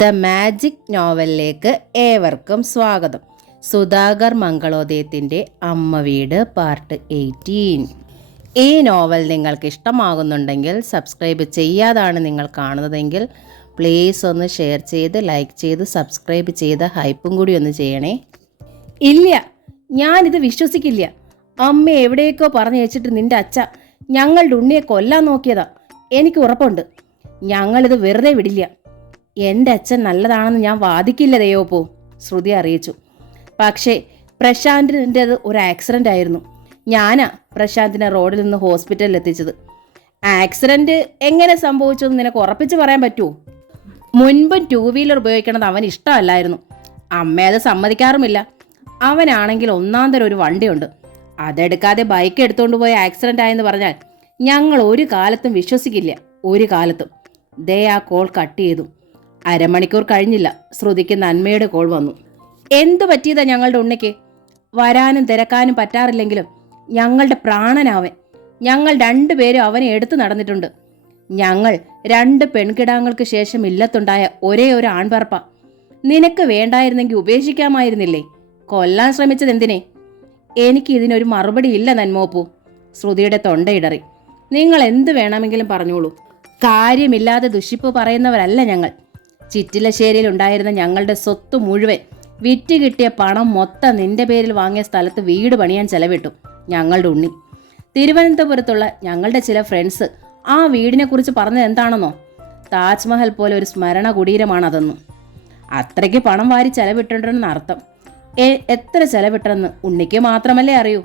The magic നോവലിലേക്ക് ഏവർക്കും സ്വാഗതം. സുധാകർ മംഗളോദയത്തിൻ്റെ അമ്മ വീട് പാർട്ട് 18. ഈ നോവൽ നിങ്ങൾക്ക് ഇഷ്ടമാകുന്നുണ്ടെങ്കിൽ സബ്സ്ക്രൈബ് ചെയ്യാതാണ് നിങ്ങൾ കാണുന്നതെങ്കിൽ പ്ലീസ് ഒന്ന് ഷെയർ ചെയ്ത് ലൈക്ക് ചെയ്ത് സബ്സ്ക്രൈബ് ചെയ്ത് ഹൈപ്പും കൂടി ഒന്ന് ചെയ്യണേ. ഇല്ല, ഞാനിത് വിശ്വസിക്കില്ല. അമ്മ എവിടേക്കോ പറഞ്ഞു വെച്ചിട്ട് നിൻ്റെ അച്ഛ ഞങ്ങളുടെ ഉണ്ണിയെ കൊല്ലാൻ നോക്കിയതാ. എനിക്ക് ഉറപ്പുണ്ട്, ഞങ്ങളിത് വെറുതെ വിടില്ല. എൻ്റെ അച്ഛൻ നല്ലതാണെന്ന് ഞാൻ വാദിക്കില്ല ദയോപ്പോ, ശ്രുതി അറിയിച്ചു. പക്ഷേ പ്രശാന്തിൻ്റെത് ഒരു ആക്സിഡൻ്റ് ആയിരുന്നു. ഞാനാ പ്രശാന്തിനെ റോഡിൽ നിന്ന് ഹോസ്പിറ്റലിൽ എത്തിച്ചത്. ആക്സിഡൻറ്റ് എങ്ങനെ സംഭവിച്ചു എന്ന് നിനക്ക് ഉറപ്പിച്ച് പറയാൻ പറ്റുമോ? മുൻപും 2 വീലർ ഉപയോഗിക്കണത് അവന് ഇഷ്ടമല്ലായിരുന്നു. അമ്മ അത് സമ്മതിക്കാറുമില്ല. അവനാണെങ്കിൽ ഒന്നാന്തരം ഒരു വണ്ടിയുണ്ട്. അതെടുക്കാതെ ബൈക്ക് എടുത്തുകൊണ്ട് പോയി ആക്സിഡൻ്റ് ആയെന്ന് പറഞ്ഞാൽ ഞങ്ങൾ ഒരു കാലത്തും വിശ്വസിക്കില്ല, ഒരു കാലത്തും. ദേ ആ കോൾ കട്ട് ചെയ്തു. അരമണിക്കൂർ കഴിഞ്ഞില്ല, ശ്രുതിക്ക് നന്മയുടെ കോൾ വന്നു. എന്തു പറ്റിയതാ ഞങ്ങളുടെ ഉണ്ണിക്ക്? വരാനും തിരക്കാനും പറ്റാറില്ലെങ്കിലും ഞങ്ങളുടെ പ്രാണനാവൻ. ഞങ്ങൾ 2 പേരും അവനെ എടുത്തു നടന്നിട്ടുണ്ട്. ഞങ്ങൾ 2 പെൺകിടാങ്ങൾക്ക് ശേഷം ഇല്ലത്തുണ്ടായ ഒരേ ഒരു ആൺപറപ്പ. നിനക്ക് വേണ്ടായിരുന്നെങ്കിൽ ഉപേക്ഷിക്കാമായിരുന്നില്ലേ? കൊല്ലാൻ ശ്രമിച്ചത് എന്തിനെ? എനിക്ക് ഇതിനൊരു മറുപടി ഇല്ല നന്മോപ്പു, ശ്രുതിയുടെ തൊണ്ടയിടറി. നിങ്ങൾ എന്ത് വേണമെങ്കിലും പറഞ്ഞോളൂ. കാര്യമില്ലാതെ ദുഷിപ്പ് പറയുന്നവരല്ല ഞങ്ങൾ. ചിറ്റിലശ്ശേരിയിൽ ഉണ്ടായിരുന്ന ഞങ്ങളുടെ സ്വത്ത് മുഴുവൻ വിറ്റ് കിട്ടിയ പണം മൊത്തം നിന്റെ പേരിൽ വാങ്ങിയ സ്ഥലത്ത് വീട് പണിയാൻ ചെലവിട്ടു ഞങ്ങളുടെ ഉണ്ണി. തിരുവനന്തപുരത്തുള്ള ഞങ്ങളുടെ ചില ഫ്രണ്ട്സ് ആ വീടിനെ കുറിച്ച് പറഞ്ഞത് എന്താണെന്നോ? താജ്മഹൽ പോലെ ഒരു സ്മരണ കുടീരമാണതെന്നും. അത്രയ്ക്ക് പണം വാരി ചെലവിട്ടിട്ടുണ്ടെന്ന് അർത്ഥം. എത്ര ചെലവിട്ടെന്ന് ഉണ്ണിക്ക് മാത്രമല്ലേ അറിയൂ.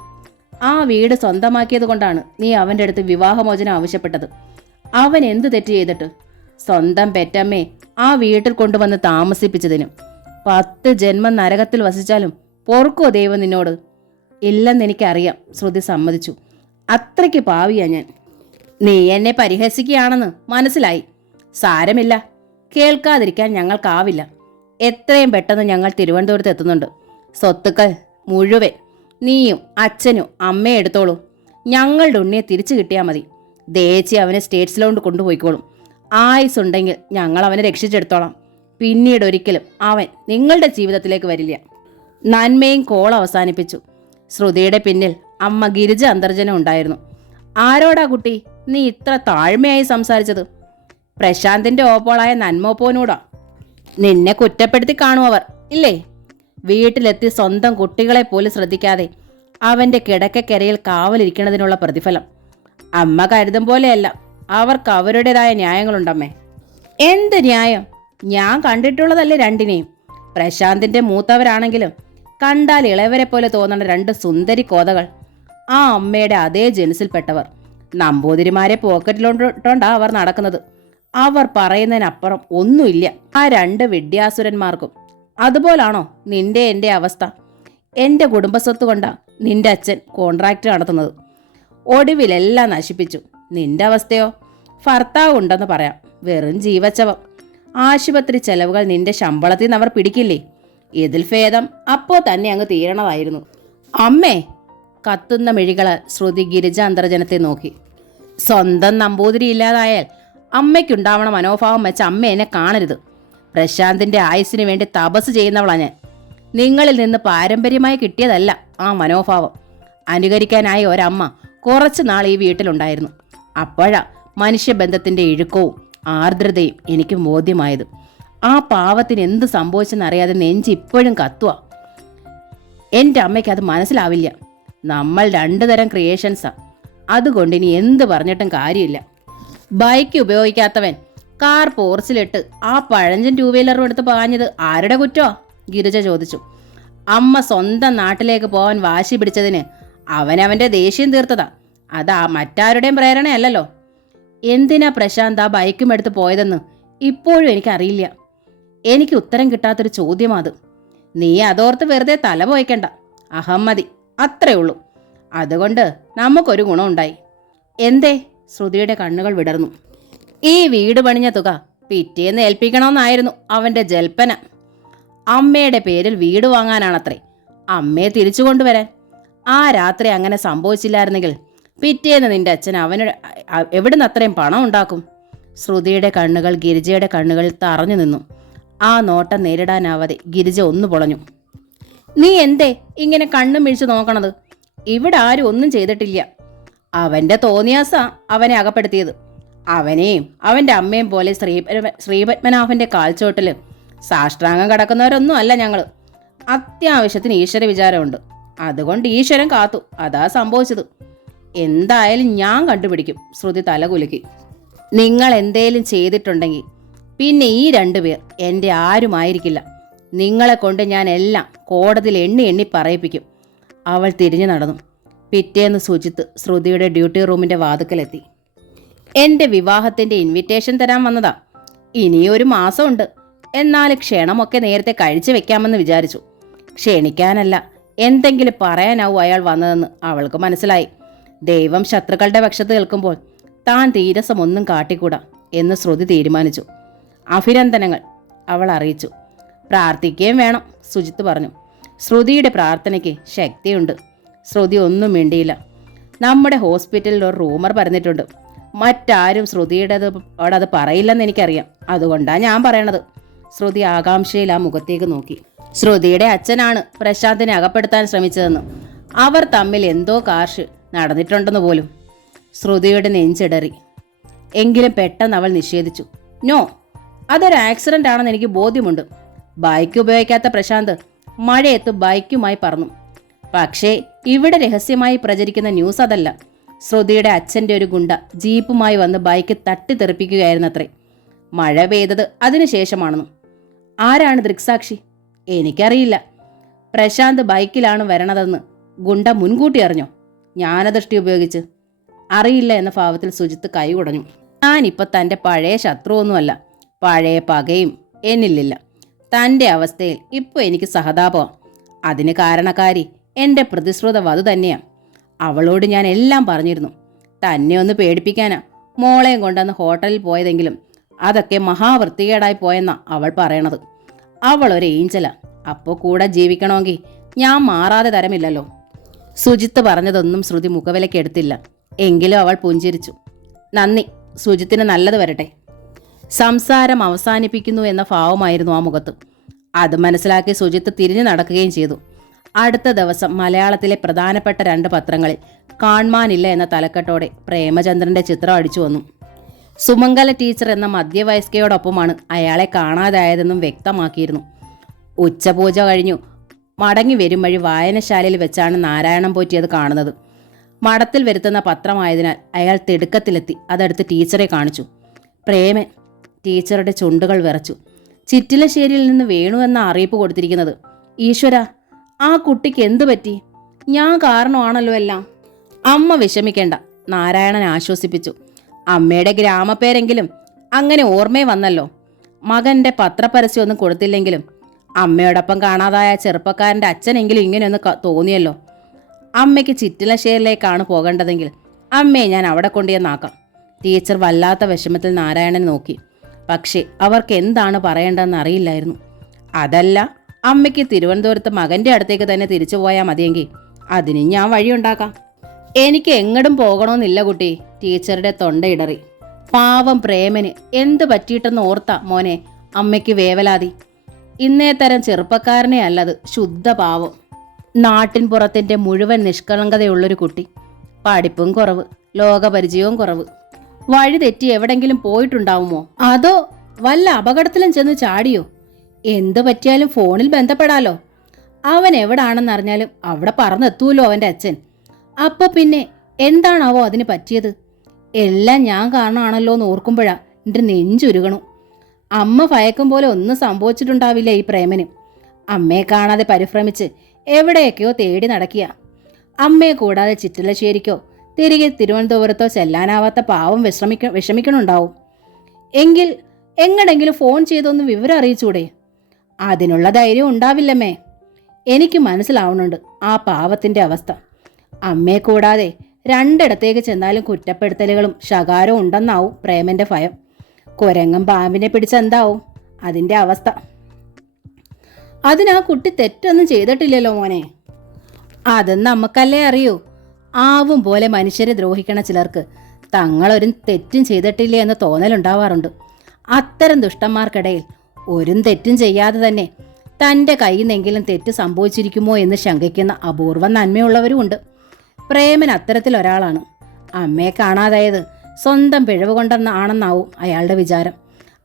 ആ വീട് സ്വന്തമാക്കിയത് കൊണ്ടാണ് നീ അവൻ്റെ അടുത്ത് വിവാഹമോചനം ആവശ്യപ്പെട്ടത്. അവൻ എന്തു തെറ്റ് ചെയ്തിട്ട്? സ്വന്തം പെറ്റമ്മേ ആ വീട്ടിൽ കൊണ്ടുവന്ന് താമസിപ്പിച്ചതിനും 10 ജന്മം നരകത്തിൽ വസിച്ചാലും പൊറുക്കോ ദൈവം നിന്നോട്? ഇല്ലെന്നെനിക്കറിയാം, ശ്രുതി സമ്മതിച്ചു. അത്രയ്ക്ക് പാവിയാ ഞാൻ. നീ എന്നെ പരിഹസിക്കുകയാണെന്ന് മനസ്സിലായി. സാരമില്ല, കേൾക്കാതിരിക്കാൻ ഞങ്ങൾക്കാവില്ല. എത്രയും പെട്ടെന്ന് ഞങ്ങൾ തിരുവനന്തപുരത്ത് എത്തുന്നുണ്ട്. സ്വത്തുക്കൾ മുഴുവൻ നീയും അച്ഛനും അമ്മയും എടുത്തോളൂ. ഞങ്ങളുടെ ഉണ്ണിയെ തിരിച്ചു കിട്ടിയാൽ മതി. ദേച്ചി അവനെ സ്റ്റേറ്റ്സിലോണ്ട് കൊണ്ടുപോയിക്കോളും. ആയുസുണ്ടെങ്കിൽ ഞങ്ങൾ അവനെ രക്ഷിച്ചെടുത്തോളാം. പിന്നീട് ഒരിക്കലും അവൻ നിങ്ങളുടെ ജീവിതത്തിലേക്ക് വരില്ല. നന്മയും കോൾ അവസാനിപ്പിച്ചു. ശ്രുതിയുടെ പിന്നിൽ അമ്മ ഗിരിജ അന്തർജനം ഉണ്ടായിരുന്നു. ആരോടാ കുട്ടി നീ ഇത്ര താഴ്മയായി സംസാരിച്ചത്? പ്രശാന്തിന്റെ ഓപ്പോളായ നന്മോപ്പോനോടാ. നിന്നെ കുറ്റപ്പെടുത്തി കാണുമവർ ഇല്ലേ? വീട്ടിലെത്തി സ്വന്തം കുട്ടികളെ പോലും ശ്രദ്ധിക്കാതെ അവന്റെ കിടക്കക്കരയിൽ കാവലിരിക്കുന്നതിനുള്ള പ്രതിഫലം. അമ്മ കരുതും പോലെയല്ല, അവർക്ക് അവരുടേതായ ന്യായങ്ങളുണ്ടമ്മേ. എന്ത് ന്യായം? ഞാൻ കണ്ടിട്ടുള്ളതല്ലേ 2നെയും. പ്രശാന്തിന്റെ മൂത്തവരാണെങ്കിലും കണ്ടാൽ ഇളവരെ പോലെ തോന്നുന്ന 2 സുന്ദരി കോതകൾ. ആ അമ്മയുടെ അതേ ജനുസിൽപ്പെട്ടവർ. നമ്പൂതിരിമാരെ പോക്കറ്റിലോണ്ടാ അവർ നടക്കുന്നത്. അവർ പറയുന്നതിനപ്പുറം ഒന്നുമില്ല ആ 2 വിദ്യാസുരന്മാർക്കും. അതുപോലാണോ നിന്റെ എൻ്റെ അവസ്ഥ? എൻ്റെ കുടുംബസ്വത്ത് കൊണ്ടാ നിന്റെ അച്ഛൻ കോൺട്രാക്ട് നടത്തുന്നത്. ഒടുവിലെല്ലാം നശിപ്പിച്ചു. നിന്റെ അവസ്ഥയോ? ഭർത്താവ് ഉണ്ടെന്ന് പറയാം, വെറും ജീവച്ചവം. ആശുപത്രി ചെലവുകൾ നിന്റെ ശമ്പളത്തിൽ നിന്ന് അവർ പിടിക്കില്ലേ? ഇതിൽ ഭേദം അപ്പോൾ തന്നെ അങ്ങ് തീരണമായിരുന്നു. അമ്മേ, കത്തുന്ന മിഴികളാൽ ശ്രുതി ഗിരിജ അന്തർജനത്തെ നോക്കി. സ്വന്തം നമ്പൂതിരി ഇല്ലാതായാൽ അമ്മയ്ക്കുണ്ടാവണ മനോഭാവം വെച്ച് അമ്മ എന്നെ കാണരുത്. പ്രശാന്തിന്റെ ആയുസ്സിന് വേണ്ടി തപസ് ചെയ്യുന്നവളാ ഞാൻ. നിങ്ങളിൽ നിന്ന് പാരമ്പര്യമായി കിട്ടിയതല്ല ആ മനോഭാവം. അനുകരിക്കാനായ ഒരമ്മ കുറച്ചു നാൾ ഈ വീട്ടിലുണ്ടായിരുന്നു. അപ്പോഴാ മനുഷ്യബന്ധത്തിന്റെ ഇഴുക്കവും ആർദ്രതയും എനിക്ക് ബോധ്യമായത്. ആ പാവത്തിന് എന്ത് സംഭവിച്ചെന്നറിയാതെ നെഞ്ച് ഇപ്പോഴും കത്തുക. എൻ്റെ അമ്മയ്ക്ക് അത് മനസ്സിലാവില്ല. നമ്മൾ 2 തരം ക്രിയേഷൻസാ. അതുകൊണ്ട് ഇനി എന്ത് പറഞ്ഞിട്ടും കാര്യമില്ല. ബൈക്ക് ഉപയോഗിക്കാത്തവൻ കാർ പോർച്ചിലിട്ട് ആ പഴഞ്ചൻ 2 വീലറും എടുത്ത് പാഞ്ഞത് ആരുടെ കുറ്റോ? ഗിരിജ ചോദിച്ചു. അമ്മ സ്വന്തം നാട്ടിലേക്ക് പോവാൻ വാശി പിടിച്ചതിന് അവനവന്റെ ദേഷ്യം തീർത്തതാ. അതാ മറ്റാരുടെയും പ്രേരണയല്ലല്ലോ. എന്തിനാ പ്രശാന്ത് ആ ബൈക്കും എടുത്ത് പോയതെന്ന് ഇപ്പോഴും എനിക്കറിയില്ല. എനിക്ക് ഉത്തരം കിട്ടാത്തൊരു ചോദ്യമാത്. നീ അതോർത്ത് വെറുതെ തല പോയിക്കണ്ട. അഹമ്മതി, അത്രേ ഉള്ളൂ. അതുകൊണ്ട് നമുക്കൊരു ഗുണമുണ്ടായി. എന്തേ? ശ്രുതിയുടെ കണ്ണുകൾ വിടർന്നു. ഈ വീട് പണിഞ്ഞ തുക പിറ്റേന്ന് ഏൽപ്പിക്കണമെന്നായിരുന്നു അവന്റെ ജൽപ്പന. അമ്മയുടെ പേരിൽ വീട് വാങ്ങാനാണത്രേ. അമ്മയെ തിരിച്ചു കൊണ്ടുവരാൻ. ആ രാത്രി അങ്ങനെ സംഭവിച്ചില്ലായിരുന്നെങ്കിൽ പിറ്റേന്ന് നിന്റെ അച്ഛൻ അവന് എവിടുന്ന് അത്രയും പണം ഉണ്ടാക്കും? ശ്രുതിയുടെ കണ്ണുകൾ ഗിരിജയുടെ കണ്ണുകളിൽ തറഞ്ഞു നിന്നു. ആ നോട്ടം നേരിടാനാവാതെ ഗിരിജ ഒന്ന് പൊളഞ്ഞു. നീ എന്തേ ഇങ്ങനെ കണ്ണും മിഴിച്ചു നോക്കണത്? ഇവിടെ ആരും ഒന്നും ചെയ്തിട്ടില്ല. അവന്റെ തോന്നിയാസ അവനെ അകപ്പെടുത്തിയത്. അവനെയും അവന്റെ അമ്മയും പോലെ ശ്രീപത്മനാഭന്റെ കാൽച്ചോട്ടില് സാഷ്ടാംഗം കിടക്കുന്നവരൊന്നും അല്ല ഞങ്ങള്. അത്യാവശ്യത്തിന് ഈശ്വര വിചാരമുണ്ട്. അതുകൊണ്ട് ഈശ്വരൻ കാത്തു. അതാ സംഭവിച്ചത്. എന്തായാലും ഞാൻ കണ്ടുപിടിക്കും. ശ്രുതി തലകുലുക്കി. നിങ്ങൾ എന്തേലും ചെയ്തിട്ടുണ്ടെങ്കിൽ പിന്നെ ഈ രണ്ടുപേർ എൻ്റെ ആരുമായിരിക്കില്ല. നിങ്ങളെ കൊണ്ട് ഞാൻ എല്ലാം കോടതിയിൽ എണ്ണി എണ്ണി പറയിപ്പിക്കും. അവൾ തിരിഞ്ഞു നടന്നു. പിറ്റേന്ന് സുജിത്ത് ശ്രുതിയുടെ ഡ്യൂട്ടി റൂമിൻ്റെ വാതുക്കലെത്തി. എൻ്റെ വിവാഹത്തിൻ്റെ ഇൻവിറ്റേഷൻ തരാൻ വന്നതാ. ഇനിയൊരു മാസമുണ്ട്. എന്നാൽ ക്ഷണമൊക്കെ നേരത്തെ കഴിച്ചു വെക്കാമെന്ന് വിചാരിച്ചു. ക്ഷണിക്കാനല്ല, എന്തെങ്കിലും പറയാനാവും അയാൾ വന്നതെന്ന് അവൾക്ക് മനസ്സിലായി. ദൈവം ശത്രുക്കളുടെ പക്ഷത്ത് നിൽക്കുമ്പോൾ താൻ തീരസമൊന്നും കാട്ടിക്കൂടാ എന്ന് ശ്രുതി തീരുമാനിച്ചു. അഭിനന്ദനങ്ങൾ, അവൾ അറിയിച്ചു. പ്രാർത്ഥിക്കുകയും വേണം, സുജിത്ത് പറഞ്ഞു. ശ്രുതിയുടെ പ്രാർത്ഥനയ്ക്ക് ശക്തിയുണ്ട്. ശ്രുതി ഒന്നും മിണ്ടിയില്ല. നമ്മുടെ ഹോസ്പിറ്റലിൽ ഒരു റൂമർ പറഞ്ഞിട്ടുണ്ട്. മറ്റാരും ശ്രുതിയുടേത് പറയില്ലെന്ന് എനിക്കറിയാം. അതുകൊണ്ടാണ് ഞാൻ പറയണത്. ശ്രുതി ആകാംക്ഷയിൽ ആ മുഖത്തേക്ക് നോക്കി. ശ്രുതിയുടെ അച്ഛനാണ് പ്രശാന്തിനെ അകപ്പെടുത്താൻ ശ്രമിച്ചതെന്ന്. അവർ തമ്മിൽ എന്തോ കാർഷ് നടന്നിട്ടുണ്ടെന്ന് പോലും. ശ്രുതിയുടെ നെഞ്ചിടറി. എങ്കിലും പെട്ടെന്ന് അവൾ നിഷേധിച്ചു. നോ, അതൊരു ആക്സിഡന്റ് ആണെന്ന് എനിക്ക് ബോധ്യമുണ്ട്. ബൈക്ക് ഉപയോഗിക്കാത്ത പ്രശാന്ത് മഴയത്ത് ബൈക്കുമായി പറന്നു. പക്ഷേ ഇവിടെ രഹസ്യമായി പ്രചരിക്കുന്ന ന്യൂസ് അതല്ല. ശ്രുതിയുടെ അച്ഛൻ്റെ ഒരു ഗുണ്ട ജീപ്പുമായി വന്ന് ബൈക്ക് തട്ടിത്തെറിപ്പിക്കുകയായിരുന്നത്രേ. മഴ പെയ്തത് അതിനുശേഷമാണെന്നും. ആരാണ് ദൃക്സാക്ഷി? എനിക്കറിയില്ല. പ്രശാന്ത് ബൈക്കിലാണ് വരണതെന്ന് ഗുണ്ട മുൻകൂട്ടി അറിഞ്ഞോ? ജ്ഞാനദൃഷ്ടി ഉപയോഗിച്ച്? അറിയില്ല എന്ന ഭാവത്തിൽ സുജിത്ത് കൈ കുടഞ്ഞു. ഞാനിപ്പോൾ തൻ്റെ പഴയ ശത്രുവൊന്നുമല്ല. പഴയ പകയും എന്നിലില്ല. തൻ്റെ അവസ്ഥയിൽ ഇപ്പോൾ എനിക്ക് സഹതാപമാണ്. അതിന് കാരണക്കാരി എൻ്റെ പ്രതിശ്രുത വധു തന്നെയാണ്. അവളോട് ഞാൻ എല്ലാം പറഞ്ഞിരുന്നു. തന്നെ ഒന്ന് പേടിപ്പിക്കാനാ മോളെയും കൊണ്ടന്ന് ഹോട്ടലിൽ പോയതെങ്കിലും അതൊക്കെ മഹാവൃത്തികേടായി പോയെന്നാ അവൾ പറയണത്. അവൾ ഒരു ഏഞ്ചലാ. അപ്പോൾ കൂടെ ജീവിക്കണമെങ്കിൽ ഞാൻ മാറാതെ തരമില്ലല്ലോ. സുജിത്ത് പറഞ്ഞതൊന്നും ശ്രുതി മുഖവിലക്കെടുത്തില്ല. എങ്കിലും അവൾ പുഞ്ചിരിച്ചു. നന്ദി, സുജിത്തിന് നല്ലത് വരട്ടെ. സംസാരം അവസാനിപ്പിക്കുന്നു എന്ന ഭാവമായിരുന്നു ആ മുഖത്ത്. അത് മനസ്സിലാക്കി സുജിത്ത് തിരിഞ്ഞു നടക്കുകയും ചെയ്തു. അടുത്ത ദിവസം മലയാളത്തിലെ പ്രധാനപ്പെട്ട 2 പത്രങ്ങളിൽ കാൺമാനില്ല എന്ന തലക്കെട്ടോടെ പ്രേമചന്ദ്രന്റെ ചിത്രം അടിച്ചു വന്നു. സുമംഗല ടീച്ചർ എന്ന മധ്യവയസ്കയോടൊപ്പമാണ് അയാളെ കാണാതായതെന്നും വ്യക്തമാക്കിയിരുന്നു. ഉച്ചപൂജ കഴിഞ്ഞു മടങ്ങി വരും വഴി വായനശാലയിൽ വെച്ചാണ് നാരായണൻ പോറ്റിയത് കാണുന്നത്. മഠത്തിൽ വരുത്തുന്ന പത്രമായതിനാൽ അയാൾ തിടുക്കത്തിലെത്തി അതെടുത്ത് ടീച്ചറെ കാണിച്ചു. പ്രേമൻ. ടീച്ചറുടെ ചുണ്ടുകൾ വിറച്ചു. ചിറ്റിലശ്ശേരിയിൽ നിന്ന് വേണു എന്ന അറിയിപ്പ് കൊടുത്തിരിക്കുന്നത്. ഈശ്വര, ആ കുട്ടിക്ക് എന്തു പറ്റി? ഞാൻ കാരണമാണല്ലോ എല്ലാം. അമ്മ വിഷമിക്കേണ്ട, നാരായണൻ ആശ്വസിപ്പിച്ചു. അമ്മയുടെ ഗ്രാമപ്പേരെങ്കിലും അങ്ങനെ ഓർമ്മയെ വന്നല്ലോ. മകന്റെ പത്രപരസ്യമൊന്നും കൊടുത്തില്ലെങ്കിലും അമ്മയോടൊപ്പം കാണാതായ ചെറുപ്പക്കാരൻ്റെ അച്ഛനെങ്കിലും ഇങ്ങനെയൊന്ന് തോന്നിയല്ലോ. അമ്മയ്ക്ക് ചിറ്റിലശ്ശേരിയിലേക്കാണ് പോകേണ്ടതെങ്കിൽ അമ്മയെ ഞാൻ അവിടെ കൊണ്ടുവന്നാക്കാം. ടീച്ചർ വല്ലാത്ത വിഷമത്തിൽ നാരായണനെ നോക്കി. പക്ഷേ അവർക്ക് എന്താണ് പറയേണ്ടതെന്ന് അറിയില്ലായിരുന്നു. അതല്ല, അമ്മയ്ക്ക് തിരുവനന്തപുരത്ത് മകൻ്റെ അടുത്തേക്ക് തന്നെ തിരിച്ചു പോയാൽ മതിയെങ്കിൽ അതിന് ഞാൻ വഴിയുണ്ടാക്കാം. എനിക്ക് എങ്ങടും പോകണമെന്നില്ല കുട്ടി. ടീച്ചറുടെ തൊണ്ടയിടറി. പാവം പ്രേമന് എന്ത് പറ്റിയിട്ടെന്ന് ഓർത്താ മോനെ അമ്മയ്ക്ക് വേവലാതി. ഇന്നേ തരം ചെറുപ്പക്കാരനെ അല്ലത്, ശുദ്ധ പാവം. നാട്ടിൻ പുറത്തിൻ്റെ മുഴുവൻ നിഷ്കളങ്കതയുള്ളൊരു കുട്ടി. പഠിപ്പും കുറവ്, ലോകപരിചയവും കുറവ്. വഴി തെറ്റി എവിടെങ്കിലും പോയിട്ടുണ്ടാവുമോ? അതോ വല്ല അപകടത്തിലും ചെന്ന് ചാടിയോ? എന്ത് പറ്റിയാലും ഫോണിൽ ബന്ധപ്പെടാലോ. അവൻ എവിടാണെന്നറിഞ്ഞാലും അവിടെ പറന്നെത്തൂലോ അവൻ്റെ അച്ഛൻ. അപ്പൊ പിന്നെ എന്താണാവോ അതിന് പറ്റിയത്? എല്ലാം ഞാൻ കാരണമാണല്ലോ എന്ന് ഓർക്കുമ്പോഴാ എൻ്റെ നെഞ്ചുരുകണു. അമ്മ ഭയക്കും പോലെ ഒന്നും സംഭവിച്ചിട്ടുണ്ടാവില്ല ഈ പ്രേമന്. അമ്മയെ കാണാതെ പരിഭ്രമിച്ച് എവിടെയൊക്കെയോ തേടി നടക്കിയ. അമ്മയെ കൂടാതെ ചിറ്റിലശ്ശേരിക്കോ തിരികെ തിരുവനന്തപുരത്തോ ചെല്ലാനാവാത്ത പാവം വിഷമിക്കണുണ്ടാവും. എങ്കിൽ എങ്ങടെങ്കിലും ഫോൺ ചെയ്തൊന്ന് വിവരം അറിയിച്ചൂടെ? അതിനുള്ള ധൈര്യം ഉണ്ടാവില്ലമ്മേ. എനിക്ക് മനസ്സിലാവുന്നുണ്ട് ആ പാവത്തിൻ്റെ അവസ്ഥ. അമ്മയെ കൂടാതെ 2 ഇടത്തേക്ക് ചെന്നാലും കുറ്റപ്പെടുത്തലുകളും ശകാരവും ഉണ്ടെന്നാവും പ്രേമന്റെ ഭയം. കുരങ്ങും പാമ്പിനെ പിടിച്ചെന്താവും അതിൻ്റെ അവസ്ഥ? അതിനാ കുട്ടി തെറ്റൊന്നും ചെയ്തിട്ടില്ലല്ലോ മോനെ. അതെന്ന് നമുക്കല്ലേ അറിയൂ. ആവും പോലെ മനുഷ്യരെ ദ്രോഹിക്കണ ചിലർക്ക് തങ്ങളൊരു തെറ്റും ചെയ്തിട്ടില്ലേ എന്ന് തോന്നലുണ്ടാവാറുണ്ട്. അത്തരം ദുഷ്ടന്മാർക്കിടയിൽ ഒരു തെറ്റും ചെയ്യാതെ തന്നെ തൻ്റെ കയ്യിൽ നിന്നെങ്കിലും തെറ്റ് സംഭവിച്ചിരിക്കുമോ എന്ന് ശങ്കിക്കുന്ന അപൂർവ നന്മയുള്ളവരുമുണ്ട്. പ്രേമൻ അത്തരത്തിലൊരാളാണ്. അമ്മയെ കാണാതായത് സ്വന്തം പിഴവ് കൊണ്ടെന്നാണെന്നാവും അയാളുടെ വിചാരം.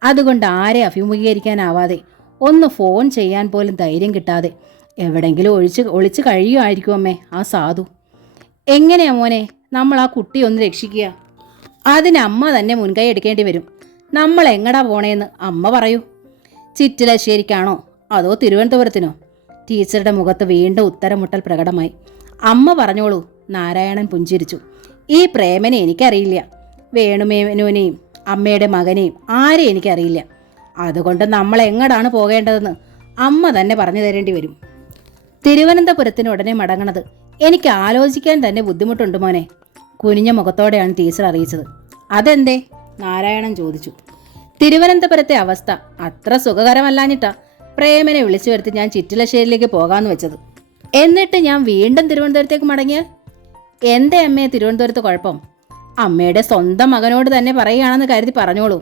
അതുകൊണ്ട് ആരെ അഭിമുഖീകരിക്കാനാവാതെ ഒന്ന് ഫോൺ ചെയ്യാൻ പോലും ധൈര്യം കിട്ടാതെ എവിടെങ്കിലും ഒളിച്ച് കഴിയുമായിരിക്കും അമ്മേ ആ സാധു. എങ്ങനെയാ മോനെ നമ്മൾ ആ കുട്ടിയെ ഒന്ന് രക്ഷിക്കുക? അതിന് അമ്മ തന്നെ മുൻകൈ എടുക്കേണ്ടി വരും. നമ്മൾ എങ്ങടാ പോണേന്ന് അമ്മ പറയൂ. ചിറ്റിലശ്ശേരിക്കാണോ അതോ തിരുവനന്തപുരത്തിനോ? ടീച്ചറുടെ മുഖത്ത് വീണ്ടും ഉത്തരമുട്ടൽ പ്രകടമായി. അമ്മ പറഞ്ഞോളൂ. നാരായണൻ പുഞ്ചിരിച്ചു. ഈ പ്രേമനെ എനിക്കറിയില്ല. വേണുമേനോനെയും അമ്മയുടെ മകനെയും ആരെയും എനിക്കറിയില്ല. അതുകൊണ്ട് നമ്മൾ എങ്ങടാണ് പോകേണ്ടതെന്ന് അമ്മ തന്നെ പറഞ്ഞു തരേണ്ടി വരും. തിരുവനന്തപുരത്തിന് ഉടനെ മടങ്ങണത് എനിക്ക് ആലോചിക്കാൻ തന്നെ ബുദ്ധിമുട്ടുണ്ട് മോനെ. കുനിഞ്ഞ മുഖത്തോടെയാണ് ടീച്ചർ അറിയിച്ചത്. അതെന്തേ? നാരായണൻ ചോദിച്ചു. തിരുവനന്തപുരത്തെ അവസ്ഥ അത്ര സുഖകരമല്ലാഞ്ഞിട്ടാ പ്രേമനെ വിളിച്ചു വരുത്തി ഞാൻ ചിറ്റിലശ്ശേരിയിലേക്ക് പോകാമെന്ന് വെച്ചത്. എന്നിട്ട് ഞാൻ വീണ്ടും തിരുവനന്തപുരത്തേക്ക് മടങ്ങിയ എന്തേ അമ്മയെ തിരുവനന്തപുരത്ത് കുഴപ്പം? അമ്മയുടെ സ്വന്തം മകനോട് തന്നെ പറയുകയാണെന്ന് കരുതി പറഞ്ഞോളൂ.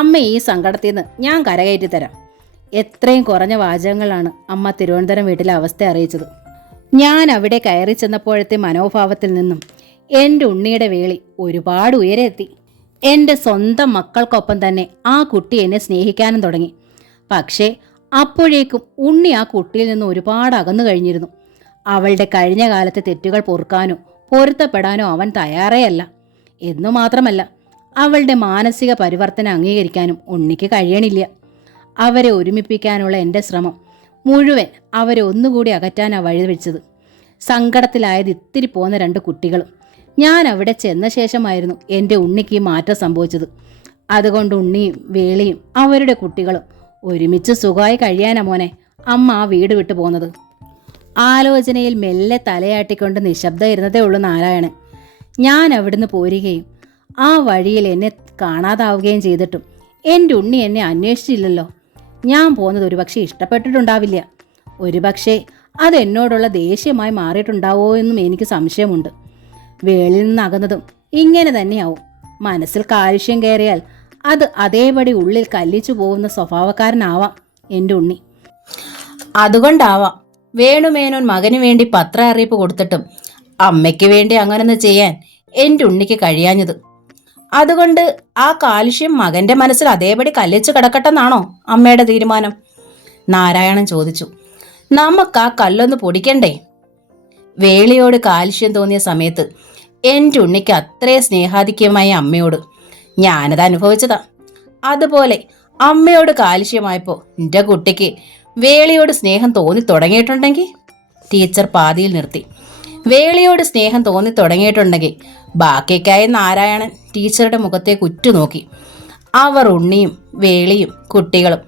അമ്മ ഈ സങ്കടത്തിൽ നിന്ന് ഞാൻ കരകയറ്റി തരാം. എത്രയും കുറഞ്ഞ വാചകങ്ങളാണ് അമ്മ തിരുവനന്തപുരം വീട്ടിലെ അവസ്ഥ അറിയിച്ചത്. ഞാൻ അവിടെ കയറി ചെന്നപ്പോഴത്തെ മനോഭാവത്തിൽ നിന്നും എൻ്റെ ഉണ്ണിയുടെ വേളി ഒരുപാട് ഉയരെ എത്തി. എൻ്റെ സ്വന്തം മക്കൾക്കൊപ്പം തന്നെ ആ കുട്ടി എന്നെ സ്നേഹിക്കാനും തുടങ്ങി. പക്ഷേ അപ്പോഴേക്കും ഉണ്ണി ആ കുട്ടിയിൽ നിന്ന് ഒരുപാട് അകന്നു കഴിഞ്ഞിരുന്നു. അവളുടെ കഴിഞ്ഞ കാലത്തെ തെറ്റുകൾ പൊറുക്കാനോ പൊരുത്തപ്പെടാനോ അവൻ തയ്യാറേ അല്ല. എന്നു മാത്രമല്ല, അവളുടെ മാനസിക പരിവർത്തനം അംഗീകരിക്കാനും ഉണ്ണിക്ക് കഴിയണില്ല. അവരെ ഒരുമിപ്പിക്കാനുള്ള എൻ്റെ ശ്രമം മുഴുവൻ അവരെ ഒന്നുകൂടി അകറ്റാനാണ് വഴിവെച്ചത്. സങ്കടത്തിലായത് ഇത്തിരി പോന്ന 2 കുട്ടികളും. ഞാൻ അവിടെ ചെന്ന ശേഷമായിരുന്നു എൻ്റെ ഉണ്ണിക്ക് ഈ മാറ്റം സംഭവിച്ചത്. അതുകൊണ്ട് ഉണ്ണിയും വേളിയും അവരുടെ കുട്ടികളും ഒരുമിച്ച് സുഖമായി കഴിയാനാ മോനെ അമ്മ ആ വീട് വിട്ടു പോകുന്നത്. ആലോചനയിൽ മെല്ലെ തലയാട്ടിക്കൊണ്ട് നിശബ്ദം ഇരുന്നതേ ഉള്ളൂ നാരായണൻ. ഞാൻ അവിടുന്ന് പോരുകയും ആ വഴിയിൽ എന്നെ കാണാതാവുകയും ചെയ്തിട്ടും എൻ്റെ ഉണ്ണി എന്നെ അന്വേഷിച്ചില്ലല്ലോ. ഞാൻ പോകുന്നത് ഒരുപക്ഷെ ഇഷ്ടപ്പെട്ടിട്ടുണ്ടാവില്ല. ഒരുപക്ഷെ അത് എന്നോടുള്ള ദേഷ്യമായി മാറിയിട്ടുണ്ടാവോ എന്നും എനിക്ക് സംശയമുണ്ട്. വേളിൽ നിന്നകുന്നതും ഇങ്ങനെ തന്നെയാവും. മനസ്സിൽ കാലുഷ്യം കയറിയാൽ അത് അതേപടി ഉള്ളിൽ കല്ലിച്ചു പോകുന്ന സ്വഭാവക്കാരനാവാം എൻ്റെ ഉണ്ണി. അതുകൊണ്ടാവാം വേണുമേനോൻ മകന് വേണ്ടി പത്ര അറിയിപ്പ് കൊടുത്തിട്ടും അമ്മയ്ക്ക് വേണ്ടി അങ്ങനൊന്ന് ചെയ്യാൻ എൻ്റെ ഉണ്ണിക്ക് കഴിയാഞ്ഞത്. അതുകൊണ്ട് ആ കാലുഷ്യം മകന്റെ മനസ്സിൽ അതേപടി കല്ലിച്ചു കിടക്കട്ടെന്നാണോ അമ്മയുടെ തീരുമാനം? നാരായണൻ ചോദിച്ചു. നമുക്ക് ആ കല്ലൊന്ന് പൊടിക്കണ്ടേ? വേളിയോട് കാൽഷ്യം തോന്നിയ സമയത്ത് എൻ്റെ ഉണ്ണിക്ക് അത്രേ സ്നേഹാധിക്യമായ അമ്മയോട് ഞാനത് അനുഭവിച്ചതാ. അതുപോലെ അമ്മയോട് കാൽഷ്യമായപ്പോൾ എൻ്റെ കുട്ടിക്ക് വേളിയോട് സ്നേഹം തോന്നി തുടങ്ങിയിട്ടുണ്ടെങ്കിൽ, ടീച്ചർ പാതിയിൽ നിർത്തി. വേളിയോട് സ്നേഹം തോന്നി തുടങ്ങിയിട്ടുണ്ടെങ്കിൽ ബാക്കിക്കായി നാരായണൻ ടീച്ചറുടെ മുഖത്തേക്ക് ഉറ്റുനോക്കി. അവർ ഉണ്ണിയും വേളിയും കുട്ടികളും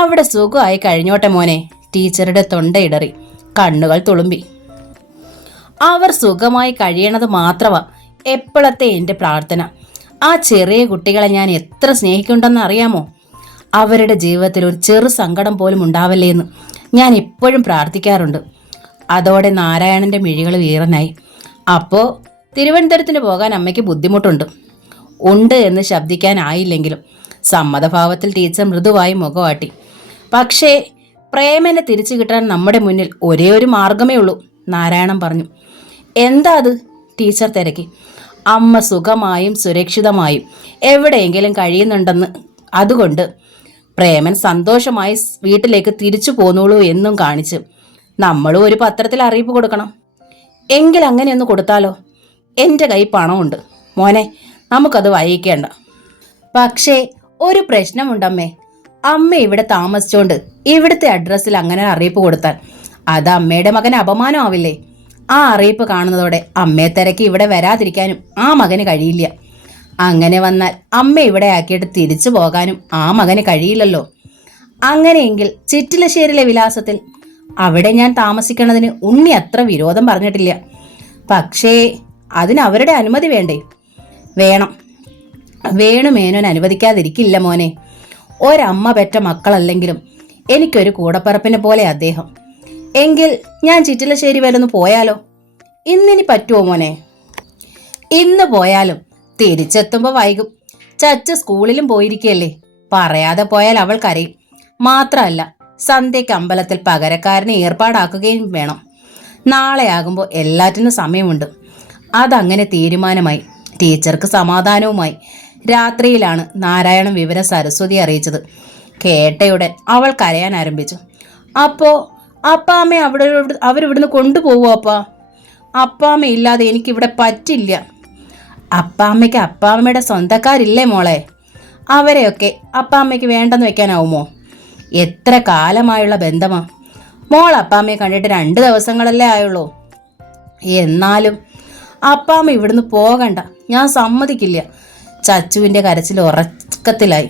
അവിടെ സുഖമായി കഴിഞ്ഞോട്ടെ മോനെ. ടീച്ചറുടെ തൊണ്ടയിടറി, കണ്ണുകൾ തുളുമ്പി. അവർ സുഖമായി കഴിയണത് മാത്രമാ എപ്പോഴത്തെ എൻ്റെ പ്രാർത്ഥന. ആ ചെറിയ കുട്ടികളെ ഞാൻ എത്ര സ്നേഹിക്കുന്നുണ്ടെന്ന് അറിയാമോ? അവരുടെ ജീവിതത്തിൽ ഒരു ചെറു സങ്കടം പോലും ഉണ്ടാവല്ലേ എന്ന് ഞാൻ എപ്പോഴും പ്രാർത്ഥിക്കാറുണ്ട്. അതോടെ നാരായണൻ്റെ മിഴികൾ വീറനായി. അപ്പോൾ തിരുവനന്തപുരത്തിന് പോകാൻ അമ്മയ്ക്ക് ബുദ്ധിമുട്ടുണ്ട്. ഉണ്ട് എന്ന് ശബ്ദിക്കാനായില്ലെങ്കിലും സമ്മതഭാവത്തിൽ ടീച്ചർ മൃദുവായി മുഖവാട്ടി. പക്ഷേ പ്രേമനെ തിരിച്ചു കിട്ടാൻ നമ്മുടെ മുന്നിൽ ഒരേ ഒരു മാർഗമേ ഉള്ളൂ, നാരായണൻ പറഞ്ഞു. എന്താ അത്? ടീച്ചർ തിരക്കി. അമ്മ സുഖമായും സുരക്ഷിതമായും എവിടെയെങ്കിലും കഴിയുന്നുണ്ടെന്ന്, അതുകൊണ്ട് പ്രേമൻ സന്തോഷമായി വീട്ടിലേക്ക് തിരിച്ചു പോന്നോളൂ എന്നും കാണിച്ച് നമ്മളും ഒരു പത്രത്തിൽ അറിയിപ്പ് കൊടുക്കണം. എങ്കിൽ അങ്ങനെയൊന്ന് കൊടുത്താലോ? എൻ്റെ കൈ പണമുണ്ട് മോനെ, നമുക്കത് വൈകിക്കേണ്ട. പക്ഷേ ഒരു പ്രശ്നമുണ്ടമ്മേ. അമ്മ ഇവിടെ താമസിച്ചോണ്ട് ഇവിടുത്തെ അഡ്രസ്സിൽ അങ്ങനെ അറിയിപ്പ് കൊടുത്താൽ അത് അമ്മയുടെ മകന് അപമാനമാവില്ലേ? ആ അറിയിപ്പ് കാണുന്നതോടെ അമ്മയെ തിരക്കി ഇവിടെ വരാതിരിക്കാനും ആ മകന് കഴിയില്ല. അങ്ങനെ വന്നാൽ അമ്മ ഇവിടെ ആക്കിയിട്ട് തിരിച്ചു പോകാനും ആ മകന് കഴിയില്ലല്ലോ. അങ്ങനെയെങ്കിൽ ചിറ്റിലശ്ശേരിയിലെ വിലാസത്തിൽ അവിടെ ഞാൻ താമസിക്കണതിന് ഉണ്ണി അത്ര വിരോധം പറഞ്ഞിട്ടില്ല. പക്ഷേ അതിന് അവരുടെ അനുമതി വേണ്ടേ? വേണം. വേണുമേനോൻ അനുവദിക്കാതിരിക്കില്ല മോനെ. ഒരമ്മ പെറ്റ മക്കളല്ലെങ്കിലും എനിക്കൊരു കൂടപ്പറപ്പിനെ പോലെ അദ്ദേഹം. എങ്കിൽ ഞാൻ ചിറ്റിലശ്ശേരി വരെ ഒന്ന് പോയാലോ? ഇന്നിനി പറ്റുമോ മോനെ? ഇന്ന് പോയാലും തിരിച്ചെത്തുമ്പോൾ വൈകും. ചച്ച സ്കൂളിലും പോയിരിക്കുകയല്ലേ. പറയാതെ പോയാൽ അവൾ കരയും. മാത്രമല്ല സന്ധ്യയ്ക്ക് അമ്പലത്തിൽ പകരക്കാരനെ ഏർപ്പാടാക്കുകയും വേണം. നാളെയാകുമ്പോൾ എല്ലാറ്റിനും സമയമുണ്ട്. അതങ്ങനെ തീരുമാനമായി. ടീച്ചർക്ക് സമാധാനവുമായി. രാത്രിയിലാണ് നാരായണൻ വിവരം സരസ്വതി അറിയിച്ചത്. കേട്ടയുടൻ അവൾ കരയാൻ ആരംഭിച്ചു. അപ്പോൾ അപ്പാമ്മയെ അവരിവിടുന്ന് കൊണ്ടുപോകുമോ അപ്പാ? അപ്പാമ്മ ഇല്ലാതെ എനിക്കിവിടെ പറ്റില്ല. അപ്പാമ്മയ്ക്ക് അപ്പാമ്മയുടെ സ്വന്തക്കാരില്ലേ മോളെ? അവരെയൊക്കെ അപ്പാമ്മയ്ക്ക് വേണ്ടെന്ന് വെക്കാനാവുമോ? എത്ര കാലമായുള്ള ബന്ധമാ. മോൾ അപ്പാമ്മയെ കണ്ടിട്ട് 2 ദിവസങ്ങളല്ലേ ആയുള്ളൂ. എന്നാലും അപ്പാമ്മ ഇവിടുന്ന് പോകണ്ട, ഞാൻ സമ്മതിക്കില്ല. ചച്ചുവിൻ്റെ കരച്ചിൽ ഉറക്കത്തിലായി.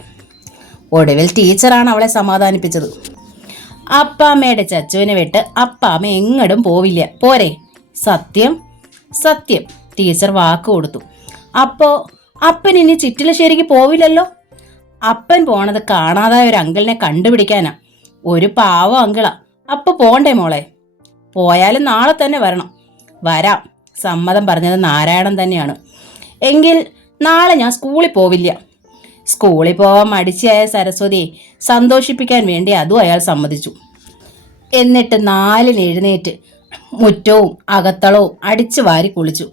ഒടുവിൽ ടീച്ചറാണ് അവളെ സമാധാനിപ്പിച്ചത്. അപ്പാമ്മയുടെ ചച്ചുവിനെ വിട്ട് അപ്പാമ്മ എങ്ങടും പോവില്ല, പോരെ? സത്യം സത്യം, ടീച്ചർ വാക്ക് കൊടുത്തു. അപ്പോൾ അപ്പൻ ഇനി ചിറ്റിലശ്ശേരിക്ക് പോവില്ലല്ലോ? അപ്പൻ പോണത് കാണാതായ ഒരു അങ്കിളിനെ കണ്ടുപിടിക്കാനാ. ഒരു പാവം അങ്കിളാ. അപ്പൊ പോണ്ടേ മോളെ? പോയാലും നാളെ തന്നെ വരണം. വരാം. സമ്മതം പറഞ്ഞത് നാരായണൻ തന്നെയാണ്. എങ്കിൽ നാളെ ഞാൻ സ്കൂളിൽ പോവില്ല. സ്കൂളിൽ പോവാൻ മടിച്ചായ സരസ്വതിയെ സന്തോഷിപ്പിക്കാൻ വേണ്ടി അതും അയാൾ സമ്മതിച്ചു. എന്നിട്ട് 4-ന് എഴുന്നേറ്റ് മുറ്റവും അകത്തളവും അടിച്ചു വാരി കുളിച്ചു.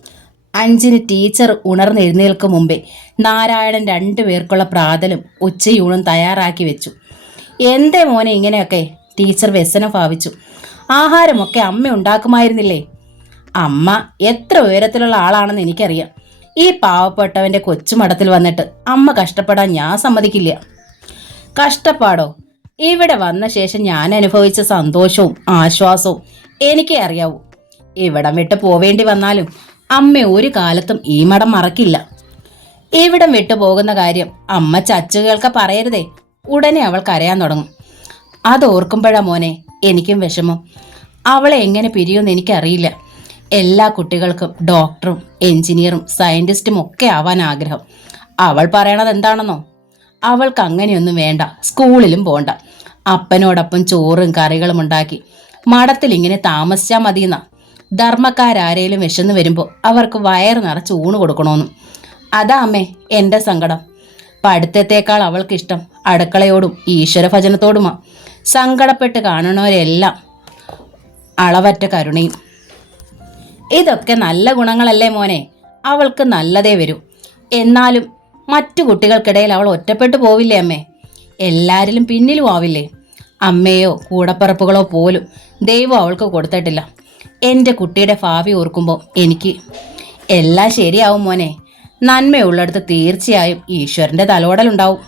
5-ന് ടീച്ചർ ഉണർന്നെഴുന്നേൽക്കും മുമ്പേ നാരായണൻ 2 പേർക്കുള്ള പ്രാതലും ഉച്ചയൂണും തയ്യാറാക്കി വെച്ചു. എന്തേ മോനെ ഇങ്ങനെയൊക്കെ? ടീച്ചർ വ്യസനം ഭാവിച്ചു. ആഹാരമൊക്കെ അമ്മ ഉണ്ടാക്കുമായിരുന്നില്ലേ? അമ്മ എത്ര ഉയരത്തിലുള്ള ആളാണെന്ന് എനിക്കറിയാം. ഈ പാവപ്പെട്ടവൻ്റെ കൊച്ചുമടത്തിൽ വന്നിട്ട് അമ്മ കഷ്ടപ്പെടാൻ ഞാൻ സമ്മതിക്കില്ല. കഷ്ടപ്പാടോ? ഇവിടെ വന്ന ശേഷം ഞാൻ അനുഭവിച്ച സന്തോഷവും ആശ്വാസവും എനിക്കേ അറിയാവൂ. ഇവിടം വിട്ട് പോവേണ്ടി വന്നാലും അമ്മ ഒരു കാലത്തും ഈ മടം മറക്കില്ല. ഇവിടം വിട്ടു പോകുന്ന കാര്യം അമ്മ ചച്ചുകൾക്ക് പറയരുതേ. ഉടനെ അവൾ കരയാൻ തുടങ്ങും. അതോർക്കുമ്പോഴാ മോനെ എനിക്കും വിഷമം. അവളെ എങ്ങനെ പിരിയുമെന്ന് എനിക്കറിയില്ല. എല്ലാ കുട്ടികൾക്കും ഡോക്ടറും എഞ്ചിനീയറും സയൻറ്റിസ്റ്റും ഒക്കെ ആവാൻ ആഗ്രഹം. അവൾ പറയണത് എന്താണെന്നോ? അവൾക്ക് അങ്ങനെയൊന്നും വേണ്ട, സ്കൂളിലും പോണ്ട. അപ്പനോടൊപ്പം ചോറും കറികളും ഉണ്ടാക്കി മഠത്തിൽ ഇങ്ങനെ താമസിച്ചാൽ മതിയെന്നാ. ധർമ്മക്കാരാരേലും വിശന്ന് വരുമ്പോൾ അവർക്ക് വയറ് നിറച്ച് ഊണ് കൊടുക്കണമെന്നും. അതാ അമ്മേ എൻ്റെ സങ്കടം. പഠിത്തത്തേക്കാൾ അവൾക്കിഷ്ടം അടുക്കളയോടും ഈശ്വരഭജനത്തോടുമാ. സങ്കടപ്പെട്ട് കാണുന്നവരെല്ലാം അളവറ്റ കരുണയും. ഇതൊക്കെ നല്ല ഗുണങ്ങളല്ലേ മോനെ? അവൾക്ക് നല്ലതേ വരൂ. എന്നാലും മറ്റു കുട്ടികൾക്കിടയിൽ അവൾ ഒറ്റപ്പെട്ടു പോവില്ലേ അമ്മേ? എല്ലാരിലും പിന്നിലും ആവില്ലേ? അമ്മയോ കൂടപ്പിറപ്പുകളോ പോലും ദൈവം അവൾക്ക് കൊടുത്തിട്ടില്ല. എൻ്റെ കുട്ടിയുടെ ഭാവി ഓർക്കുമ്പോൾ എനിക്ക് എല്ലാം ശരിയാവും മോനെ. നന്മയുള്ളിടത്ത് തീർച്ചയായും ഈശ്വരൻ്റെ തലോടലുണ്ടാവും.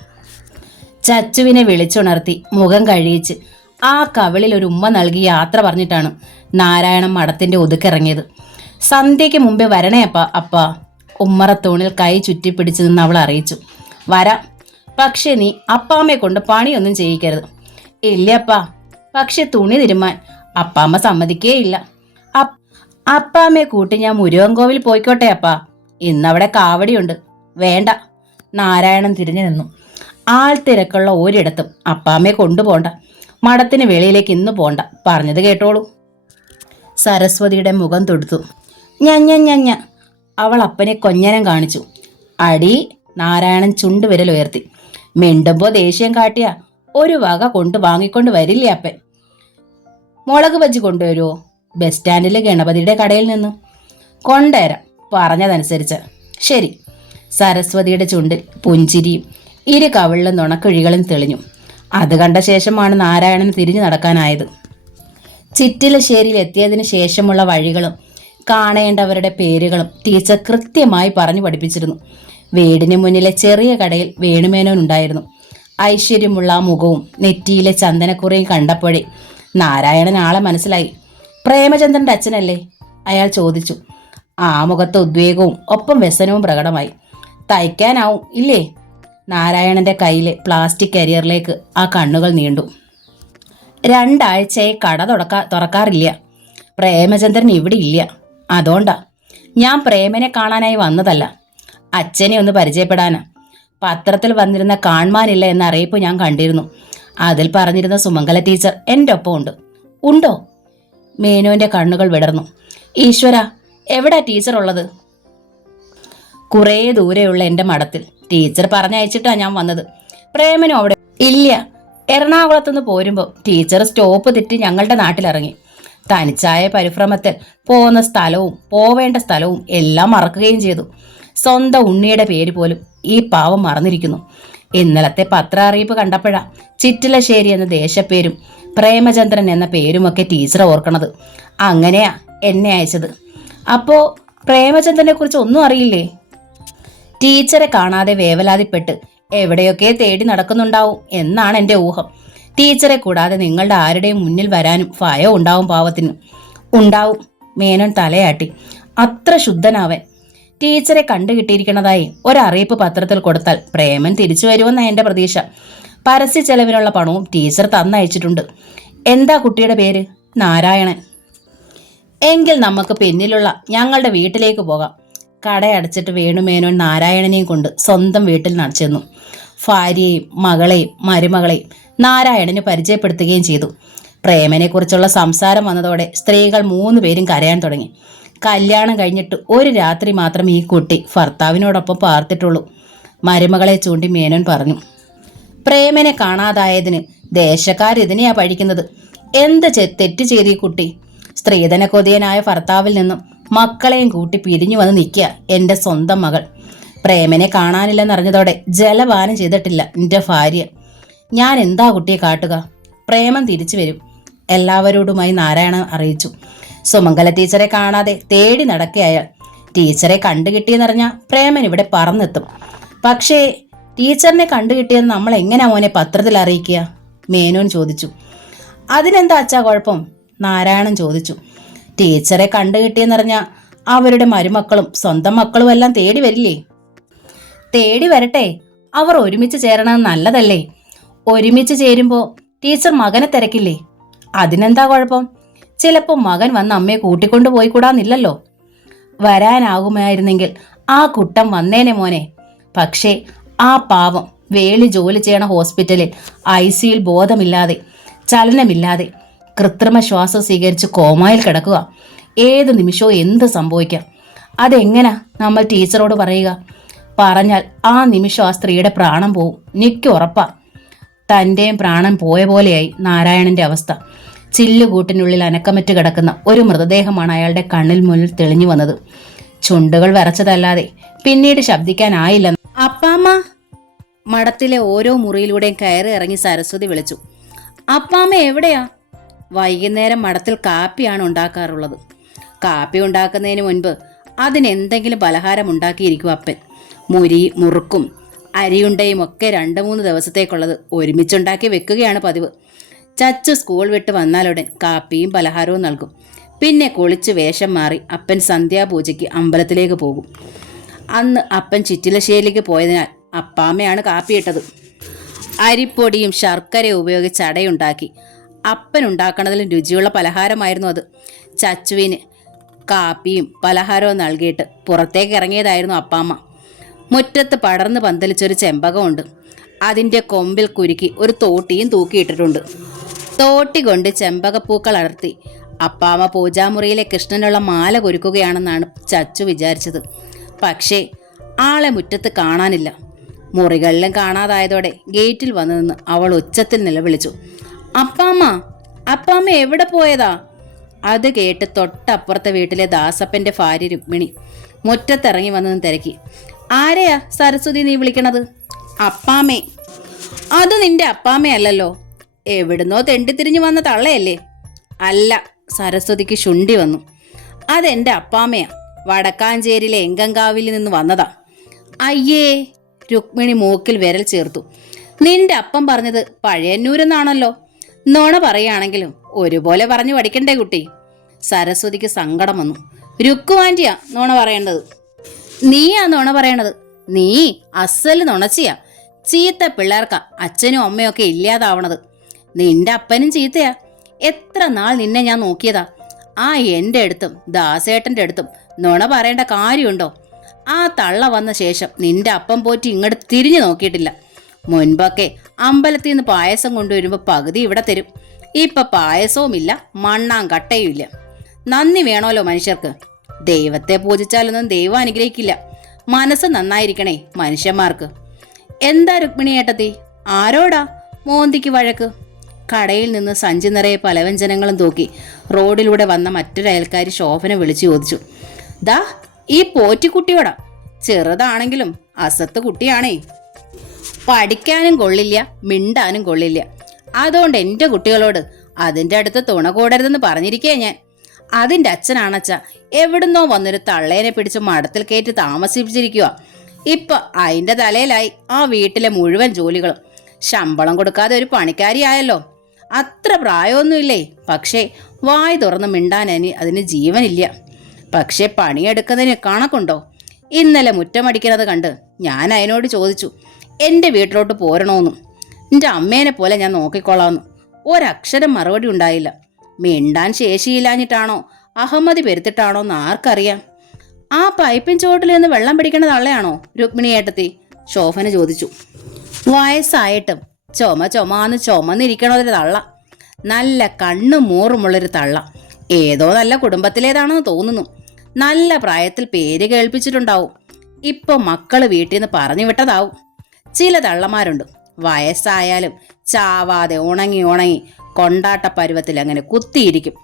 ചച്ചുവിനെ വിളിച്ചുണർത്തി മുഖം കഴിയിച്ച് ആ കവിളിൽ ഒരു ഉമ്മ നൽകി യാത്ര പറഞ്ഞിട്ടാണ് നാരായണൻ മഠത്തിൻ്റെ ഒതുക്കിറങ്ങിയത്. സന്ധ്യയ്ക്ക് മുമ്പേ വരണേ അപ്പാ. ഉമ്മറത്തൂണിൽ കൈ ചുറ്റിപ്പിടിച്ച് നിന്ന് അവൾ അറിയിച്ചു. വരാം, പക്ഷേ നീ അപ്പാമ്മയെ കൊണ്ട് പണിയൊന്നും ചെയ്യിക്കരുത്. ഇല്ല അപ്പാ, പക്ഷെ തുണി തിരുമാൻ അപ്പാമ്മ സമ്മതിക്കേയില്ല. അപ്പാമ്മയെ കൂട്ടി ഞാൻ മുരുകൻകോവിൽ പോയിക്കോട്ടെ അപ്പാ. ഇന്നവിടെ കാവടിയുണ്ട്. വേണ്ട. നാരായണൻ തിരിഞ്ഞു നിന്നു. ആൾ തിരക്കുള്ള ഒരിടത്തും അപ്പാമ്മയെ കൊണ്ടുപോണ്ട. മഠത്തിന് വെളിയിലേക്ക് ഇന്ന് പോണ്ട. പറഞ്ഞത് കേട്ടോളൂ. സരസ്വതിയുടെ മുഖം തൊടുത്തു. ഞ അവൾ അപ്പനെ കൊഞ്ഞനം കാണിച്ചു. അടി. നാരായണൻ ചുണ്ടുവിരൽ ഉയർത്തി. മിണ്ടുമ്പോൾ ദേഷ്യം കാട്ടിയ ഒരു വക വാങ്ങിക്കൊണ്ട് വരില്ലേ അപ്പൻ? മുളക് ബജ്ജി കൊണ്ടുവരുമോ? ബസ് സ്റ്റാൻഡിലെ ഗണപതിയുടെ കടയിൽ നിന്നും കൊണ്ടുവരാം. പറഞ്ഞതനുസരിച്ച്. ശരി. സരസ്വതിയുടെ ചുണ്ടിൽ പുഞ്ചിരിയും 2 കവിളിലും നുണക്കുഴികളും തെളിഞ്ഞു. അത് കണ്ട ശേഷമാണ് നാരായണൻ തിരിഞ്ഞു നടക്കാനായത്. ചിറ്റിലശ്ശേരിയിൽ എത്തിയതിനു ശേഷമുള്ള വഴികളും കാണേണ്ടവരുടെ പേരുകളും ടീച്ചർ കൃത്യമായി പറഞ്ഞു പഠിപ്പിച്ചിരുന്നു. വീടിന് മുന്നിലെ ചെറിയ കടയിൽ വേണുമേനോൻ ഉണ്ടായിരുന്നു. ഐശ്വര്യമുള്ള ആ മുഖവും നെറ്റിയിലെ ചന്ദനക്കുറിയും കണ്ടപ്പോഴേ നാരായണൻ ആളെ മനസ്സിലായി. പ്രേമചന്ദ്രൻ്റെ അച്ഛനല്ലേ? അയാൾ ചോദിച്ചു. ആ മുഖത്ത് ഉദ്വേഗവും ഒപ്പം വ്യസനവും പ്രകടമായി. തയ്ക്കാനാവും ഇല്ലേ? നാരായണന്റെ കയ്യിലെ പ്ലാസ്റ്റിക് കരിയറിലേക്ക് ആ കണ്ണുകൾ നീണ്ടു. 2 ആഴ്ചയായി കട തുറക്കാറില്ല. പ്രേമചന്ദ്രൻ ഇവിടെ ഇല്ല. അതുകൊണ്ടാ. ഞാൻ പ്രേമനെ കാണാനായി വന്നതല്ല, അച്ഛനെ ഒന്ന് പരിചയപ്പെടാനാ. പത്രത്തിൽ വന്നിരുന്ന കാണാനില്ല എന്ന അറിയിപ്പ് ഞാൻ കണ്ടിരുന്നു. അതിൽ പറഞ്ഞിരുന്ന സുമംഗല ടീച്ചർ എൻ്റെ ഒപ്പം ഉണ്ട്. ഉണ്ടോ? മേനോന്റെ കണ്ണുകൾ വിടർന്നു. ഈശ്വര, എവിടാ ടീച്ചർ ഉള്ളത്? കുറേ ദൂരെയുള്ള എൻ്റെ മഠത്തിൽ. ടീച്ചർ പറഞ്ഞയച്ചിട്ടാ ഞാൻ വന്നത്. പ്രേമനും അവിടെ ഇല്ല. എറണാകുളത്തുനിന്ന് പോരുമ്പോൾ ടീച്ചർ സ്റ്റോപ്പ് തെറ്റി ഞങ്ങളുടെ നാട്ടിലിറങ്ങി. തനിച്ചായ പരിഭ്രമത്തിൽ പോകുന്ന സ്ഥലവും പോവേണ്ട സ്ഥലവും എല്ലാം മറക്കുകയും ചെയ്തു. സ്വന്തം ഉണ്ണിയുടെ പേര് പോലും ഈ പാവം മറന്നിരിക്കുന്നു. ഇന്നലത്തെ പത്ര അറിയിപ്പ് കണ്ടപ്പോഴാ ചിറ്റിലശ്ശേരി എന്ന ദേശപ്പേരും പ്രേമചന്ദ്രൻ എന്ന പേരുമൊക്കെ ടീച്ചർ ഓർക്കണത്. അങ്ങനെയാ എന്നെ അയച്ചത്. അപ്പോ പ്രേമചന്ദ്രനെ കുറിച്ച് ഒന്നും അറിയില്ലേ? ടീച്ചറെ കാണാതെ വേവലാതിപ്പെട്ട് എവിടെയൊക്കെ തേടി നടക്കുന്നുണ്ടാവും എന്നാണ് എൻ്റെ ഊഹം. ടീച്ചറെ കൂടാതെ നിങ്ങളുടെ ആരുടെയും മുന്നിൽ വരാനും ഭയം ഉണ്ടാവും പാവത്തിന്. ഉണ്ടാവും. മേനോൻ തലയാട്ടി. അത്ര ശുദ്ധനാവൻ. ടീച്ചറെ കണ്ടുകിട്ടിയിരിക്കുന്നതായി ഒരറിയിപ്പ് പത്രത്തിൽ കൊടുത്താൽ പ്രേമൻ തിരിച്ചു വരുമെന്നാണ് എൻ്റെ പ്രതീക്ഷ. പരസ്യ ചെലവിനുള്ള പണവും ടീച്ചർ തന്നയച്ചിട്ടുണ്ട്. എന്താ കുട്ടിയുടെ പേര്? നാരായണൻ. എങ്കിൽ നമുക്ക് പിന്നിലുള്ള ഞങ്ങളുടെ വീട്ടിലേക്ക് പോകാം. കടയടച്ചിട്ട് വേണുമേനോൻ നാരായണനെയും കൊണ്ട് സ്വന്തം വീട്ടിൽ ചെന്നു. ഭാര്യയെയും മകളെയും മരുമകളെയും നാരായണന് പരിചയപ്പെടുത്തുകയും ചെയ്തു. പ്രേമനെക്കുറിച്ചുള്ള സംസാരം വന്നതോടെ സ്ത്രീകൾ 3 പേരും കരയാൻ തുടങ്ങി. കല്യാണം കഴിഞ്ഞിട്ട് ഒരു രാത്രി മാത്രം ഈ കുട്ടി ഭർത്താവിനോടൊപ്പം പാർത്തിട്ടുള്ളൂ. മരുമകളെ ചൂണ്ടി മേനോൻ പറഞ്ഞു. പ്രേമനെ കാണാതായതിന് ദേശക്കാരിതിനെയാ പഴിക്കുന്നത്. എന്ത് തെറ്റ് ചെയ്ത് ഈ കുട്ടി? സ്ത്രീധന കൊതിയനായ ഭർത്താവിൽ നിന്നും മക്കളെയും കൂട്ടി പിരിഞ്ഞു വന്ന് നിൽക്കുക എൻ്റെ സ്വന്തം മകൾ. പ്രേമനെ കാണാനില്ലെന്നറിഞ്ഞതോടെ ജലപാനം ചെയ്തിട്ടില്ല എൻ്റെ ഭാര്യ. ഞാൻ എന്താ കുട്ടിയെ കാട്ടുക? പ്രേമം തിരിച്ചു വരും. എല്ലാവരോടുമായി നാരായണൻ അറിയിച്ചു. സുമംഗല ടീച്ചറെ കാണാതെ തേടി നടക്കുക അയാൾ. ടീച്ചറെ കണ്ടുകിട്ടിയെന്നറിഞ്ഞാൽ പ്രേമൻ ഇവിടെ പറന്നെത്തും. പക്ഷേ ടീച്ചറിനെ കണ്ടുകിട്ടിയെന്ന് നമ്മൾ എങ്ങനെയാ മോനെ പത്രത്തിൽ അറിയിക്കുക? മേനോൻ ചോദിച്ചു. അതിനെന്താ അച്ഛാ കുഴപ്പം? നാരായണൻ ചോദിച്ചു. ടീച്ചറെ കണ്ടുകിട്ടിയെന്നറിഞ്ഞാൽ അവരുടെ മരുമക്കളും സ്വന്തം മക്കളും എല്ലാം തേടി വരില്ലേ? തേടി വരട്ടെ. അവർ ഒരുമിച്ച് ചേരണമെന്ന് നല്ലതല്ലേ? ഒരുമിച്ച് ചേരുമ്പോൾ ടീച്ചർ മകനെ തിരക്കില്ലേ? അതിനെന്താ കുഴപ്പം? ചിലപ്പോൾ മകൻ വന്ന് അമ്മയെ കൂട്ടിക്കൊണ്ടു പോയിക്കൂടാന്നില്ലല്ലോ. വരാനാകുമായിരുന്നെങ്കിൽ ആ കുട്ടം വന്നേനെ മോനെ. പക്ഷേ ആ പാവം വേളി ജോലി ചെയ്യണ ഹോസ്പിറ്റലിൽ ICUയിൽ ബോധമില്ലാതെ ചലനമില്ലാതെ കൃത്രിമ ശ്വാസം സ്വീകരിച്ച് കോമായിൽ കിടക്കുക. ഏത് നിമിഷവും എന്ത് സംഭവിക്കാം. അതെങ്ങനാ നമ്മൾ ടീച്ചറോട് പറയുക? പറഞ്ഞാൽ ആ നിമിഷം ആ സ്ത്രീയുടെ പ്രാണം പോവും. എനിക്ക് ഉറപ്പാ. തൻ്റെയും പ്രാണൻ പോയ പോലെയായി നാരായണന്റെ അവസ്ഥ. ചില്ലുകൂട്ടിനുള്ളിൽ അനക്കമറ്റ് കിടക്കുന്ന ഒരു മൃതദേഹമാണ് അയാളുടെ കണ്ണിൽ മുന്നിൽ തെളിഞ്ഞു വന്നത്. ചുണ്ടുകൾ വിറച്ചതല്ലാതെ പിന്നീട് ശബ്ദിക്കാനായില്ലെന്ന്. അപ്പാമ്മ! മഠത്തിലെ ഓരോ മുറിയിലൂടെയും കയറി ഇറങ്ങി സരസ്വതി വിളിച്ചു. അപ്പാമ്മ എവിടെയാ? വൈകുന്നേരം മഠത്തിൽ കാപ്പിയാണ് ഉണ്ടാക്കാറുള്ളത്. കാപ്പി ഉണ്ടാക്കുന്നതിന് മുൻപ് അതിനെന്തെങ്കിലും പലഹാരം ഉണ്ടാക്കിയിരിക്കും അപ്പൻ. മുറുക്കും അരിയുണ്ടയും ഒക്കെ 2-3 ദിവസത്തേക്കുള്ളത് ഒരുമിച്ചുണ്ടാക്കി വെക്കുകയാണ് പതിവ്. ചച്ചു സ്കൂൾ വിട്ട് വന്നാലുടൻ കാപ്പിയും പലഹാരവും നൽകും. പിന്നെ കുളിച്ച് വേഷം മാറി അപ്പൻ സന്ധ്യാപൂജയ്ക്ക് അമ്പലത്തിലേക്ക് പോകും. അന്ന് അപ്പൻ ചിറ്റിലശ്ശേരിയിലേക്ക് പോയതിനാൽ അപ്പാമ്മയാണ് കാപ്പിയിട്ടത്. അരിപ്പൊടിയും ശർക്കരയും ഉപയോഗിച്ച് അടയുണ്ടാക്കി അപ്പൻ ഉണ്ടാക്കണതിലും രുചിയുള്ള പലഹാരമായിരുന്നു അത്. ചച്ചുവിന് കാപ്പിയും പലഹാരവും നൽകിയിട്ട് പുറത്തേക്ക് ഇറങ്ങിയതായിരുന്നു അപ്പാമ്മ. മുറ്റത്ത് പടർന്ന് പന്തലിച്ചൊരു ചെമ്പകമുണ്ട്. അതിൻ്റെ കൊമ്പിൽ കുരുക്കി ഒരു തോട്ടിയും തൂക്കിയിട്ടിട്ടുണ്ട്. തോട്ടി കൊണ്ട് ചെമ്പകപ്പൂക്കൾ അടർത്തി അപ്പാമ്മ പൂജാമുറിയിലെ കൃഷ്ണനുള്ള മാല കുരുക്കുകയാണെന്നാണ് ചച്ചു വിചാരിച്ചത്. പക്ഷേ ആളെ മുറ്റത്ത് കാണാനില്ല. മുറികളിലും കാണാതായതോടെ ഗേറ്റിൽ വന്നു നിന്ന് അവൾ ഉച്ചത്തിൽ നിലവിളിച്ചു. അപ്പാമ്മ, അപ്പാമ്മ എവിടെ പോയതാ? അത് കേട്ട് തൊട്ടപ്പുറത്തെ വീട്ടിലെ ദാസപ്പൻ്റെ ഭാര്യ രുക്മിണി മുറ്റത്തിറങ്ങി വന്നു തിരക്കി. ആരെയാ സരസ്വതി നീ വിളിക്കണത്? അപ്പാമ്മേ. അത് നിന്റെ അപ്പാമ്മയല്ലല്ലോ. എവിടുന്നോ തെണ്ടിത്തിരിഞ്ഞു വന്ന തള്ളയല്ലേ? അല്ല. സരസ്വതിക്ക് ശുണ്ഠി വന്നു. അതെന്റെ അപ്പാമ്മയാ. വടക്കാഞ്ചേരിയിലെ എങ്കങ്കാവിൽ നിന്ന് വന്നതാ. അയ്യേ! രുക്മിണി മൂക്കിൽ വിരൽ ചേർത്തു. നിന്റെ അപ്പം പറഞ്ഞത് പഴയന്നൂരെന്നാണല്ലോ. നോണ പറയുകയാണെങ്കിലും ഒരുപോലെ പറഞ്ഞു പഠിക്കണ്ടേ കുട്ടി? സരസ്വതിക്ക് സങ്കടം വന്നു. രുക്കുവാൻ്റിയാ നോണ പറയേണ്ടത്. നീയാ നോണ പറയണത്. നീ അസല് നുണച്ചിയാ. ചീത്ത പിള്ളേർക്കാ അച്ഛനും അമ്മയൊക്കെ ഇല്ലാതാവണത്. നിന്റെ അപ്പനും ചീത്തയാ. എത്ര നാൾ നിന്നെ ഞാൻ നോക്കിയതാ. ആ എൻ്റെ അടുത്തും ദാസേട്ടൻ്റെ അടുത്തും നുണ പറയേണ്ട കാര്യമുണ്ടോ? ആ തള്ള വന്ന ശേഷം നിന്റെ അപ്പം പോറ്റി ഇങ്ങോട്ട് തിരിഞ്ഞു നോക്കിയിട്ടില്ല. മുൻപൊക്കെ അമ്പലത്തിൽ നിന്ന് പായസം കൊണ്ടുവരുമ്പോൾ പകുതി ഇവിടെ തരും. ഇപ്പം പായസവുമില്ല, മണ്ണാങ്കട്ടയും ഇല്ല. നന്ദി വേണമല്ലോ മനുഷ്യർക്ക്. ദൈവത്തെ പൂജിച്ചാലൊന്നും ദൈവം അനുഗ്രഹിക്കില്ല. മനസ്സ് നന്നായിരിക്കണേ മനുഷ്യന്മാർക്ക്. എന്താ രുക്മിണി ഏട്ടത്തി? ആരോടാ? മോന്തിക്ക് വഴക്ക്. കടയിൽ നിന്ന് സഞ്ചി നിറയെ പലവ്യഞ്ജനങ്ങളും തൂക്കി റോഡിലൂടെ വന്ന മറ്റൊരു അയൽക്കാരി ശോഭന വിളിച്ചു ചോദിച്ചു, ദാ ഈ പോറ്റിക്കുട്ടിയോടാ, ചെറുതാണെങ്കിലും അസത്ത് കുട്ടിയാണേ. പഠിക്കാനും കൊള്ളില്ല, മിണ്ടാനും കൊള്ളില്ല. അതുകൊണ്ട് എൻ്റെ കുട്ടികളോട് അതിൻ്റെ അടുത്ത് തുണ കൂടരുതെന്ന് പറഞ്ഞിരിക്കേ ഞാൻ. അതിൻ്റെ അച്ഛനാണച്ച എവിടുന്നോ വന്നൊരു തള്ളേനെ പിടിച്ച് മടത്തിൽ കയറ്റി താമസിപ്പിച്ചിരിക്കുക. ഇപ്പൊ അതിൻ്റെ തലയിലായി ആ വീട്ടിലെ മുഴുവൻ ജോലികളും. ശമ്പളം കൊടുക്കാതെ ഒരു പണിക്കാരിയായല്ലോ. അത്ര പ്രായമൊന്നുമില്ലേ, പക്ഷേ വായി തുറന്ന് മിണ്ടാൻ അതിന് ജീവനില്ല. പക്ഷെ പണിയെടുക്കുന്നതിന് കണക്കുണ്ടോ? ഇന്നലെ മുറ്റമടിക്കുന്നത് കണ്ട് ഞാൻ അതിനോട് ചോദിച്ചു എൻ്റെ വീട്ടിലോട്ട് പോരണോന്നും. എൻ്റെ അമ്മേനെ പോലെ ഞാൻ നോക്കിക്കൊള്ളാമെന്നു. ഒരക്ഷരം മറുപടി ഉണ്ടായില്ല. മിണ്ടാൻ ശേഷിയില്ലാഞ്ഞിട്ടാണോ അഹമ്മതി പെരുത്തിട്ടാണോ എന്ന് ആർക്കറിയാം. ആ പൈപ്പിൻ ചോട്ടിൽ നിന്ന് വെള്ളം പിടിക്കണ തള്ളയാണോ രുക്മിണി ഏട്ടത്തി? ശോഭന ചോദിച്ചു. വയസ്സായിട്ടും ചുമന്ന് ചുമന്നിരിക്കണൊരു തള്ള. നല്ല കണ്ണും മൂറുമുള്ളൊരു തള്ള. ഏതോ നല്ല കുടുംബത്തിലേതാണെന്ന് തോന്നുന്നു. നല്ല പ്രായത്തിൽ പേര് കേൾപ്പിച്ചിട്ടുണ്ടാവും. ഇപ്പൊ മക്കള് വീട്ടിൽ നിന്ന് പറഞ്ഞു വിട്ടതാവും. ചില തള്ളമാരുണ്ട് വയസ്സായാലും ചാവാതെ ഉണങ്ങി കൊണ്ടാട്ട പരുവത്തിൽ അങ്ങനെ കുത്തിയിരിക്കും.